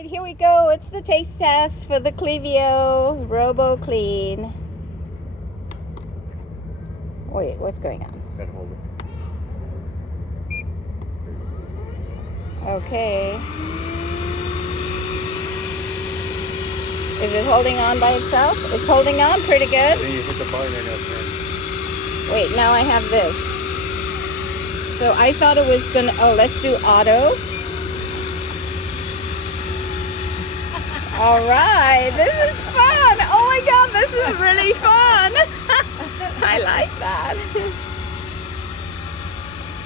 right, here we go. It's the taste test for the Clivio Robo-Clean. Wait, what's going on? Gotta hold it. Okay. Is it holding on by itself? It's holding on pretty good. Then you hit the button and it'll turn. Wait, now I have this. So I thought it was gonna, oh, let's do auto. All right, this is fun. Oh my God, this is really fun. I like that.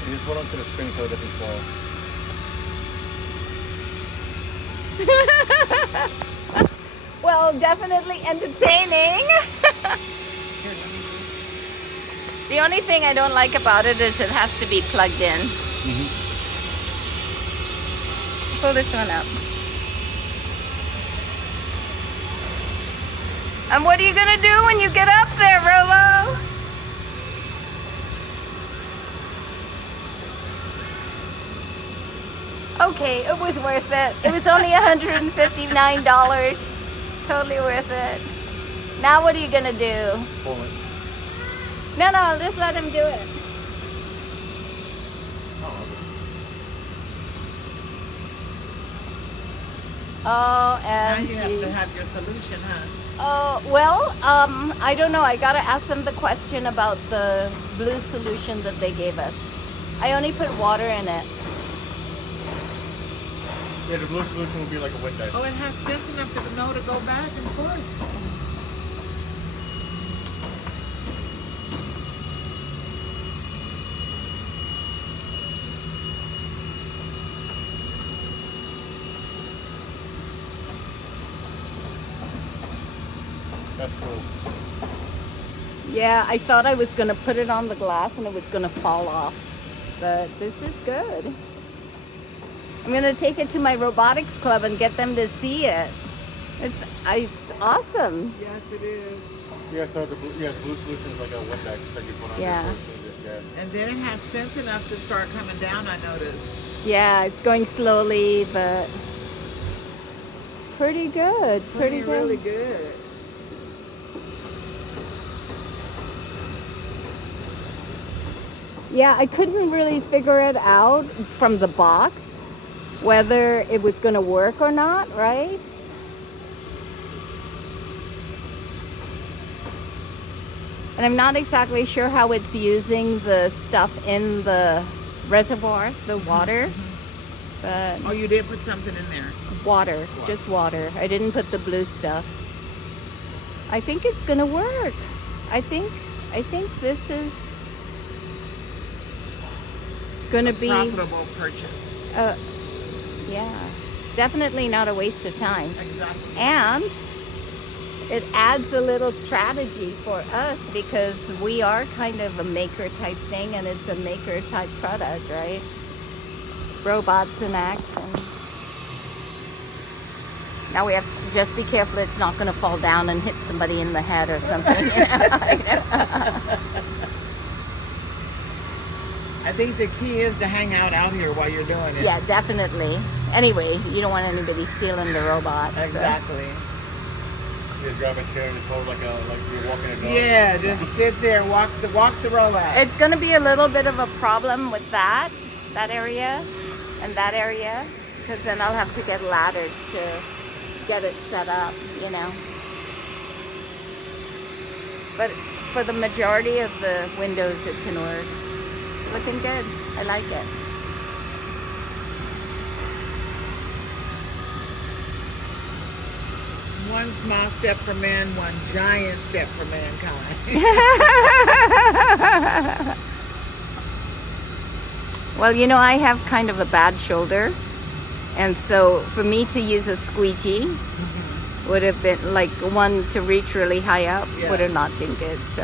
You just hold onto the string so it doesn't fall. Well, definitely entertaining. The only thing I don't like about it is it has to be plugged in. Mm-hmm. Pull this one up. And what are you gonna do when you get up there, Robo? Okay, it was worth it. It was only $159. Totally worth it. Now what are you gonna do? Pull it. No, just let him do it. Oh, Now OMG. you have to have your solution, huh? Oh, well, I don't know. I gotta ask them the question about the blue solution that they gave us. I only put water in it. yeah, the blue solution will be like a wet dye. Oh, it has sense enough to know to go back and forth. That's cool. Yeah, I thought I was gonna put it on the glass and it was gonna fall off. But this is good. I'm gonna take it to my robotics club and get them to see it. It's awesome. Yes, it is. Yeah, so the blue solution is like a wet dye. Just like you put on Yeah. there, so it's- yeah. And then it has sense enough to start coming down, I noticed. Yeah, it's going slowly, but pretty good. Pretty good. Really good. Yeah, I couldn't really figure it out from the box whether it was going to work or not, right? And I'm not exactly sure how it's using the stuff in the reservoir, the water, but Oh, you did put something in there. water, just water. I didn't put the blue stuff. I think it's going to work. I think this is going to be Profitable purchase. yeah, definitely not a waste of time. Exactly. And it adds a little strategy for us because we are kind of a maker type thing and it's a maker type product, right? Robots in action. Now we have to just be careful it's not going to fall down and hit somebody in the head or something. I think the key is to hang out here while you're doing it. Yeah, definitely. Anyway, you don't want anybody stealing the robot. so. Exactly. Just grab a chair and just hold like you're walking a dog. Yeah, just sit there, walk the robot. It's going to be a little bit of a problem with that area and that area, because then I'll have to get ladders to get it set up, you know. But for the majority of the windows, it can work. It's looking good. I like it. One small step for man, one giant step for mankind. Well, you know, I have kind of a bad shoulder. And so for me to use a squeegee would have been like one to reach really high up Yeah. would have not been good. So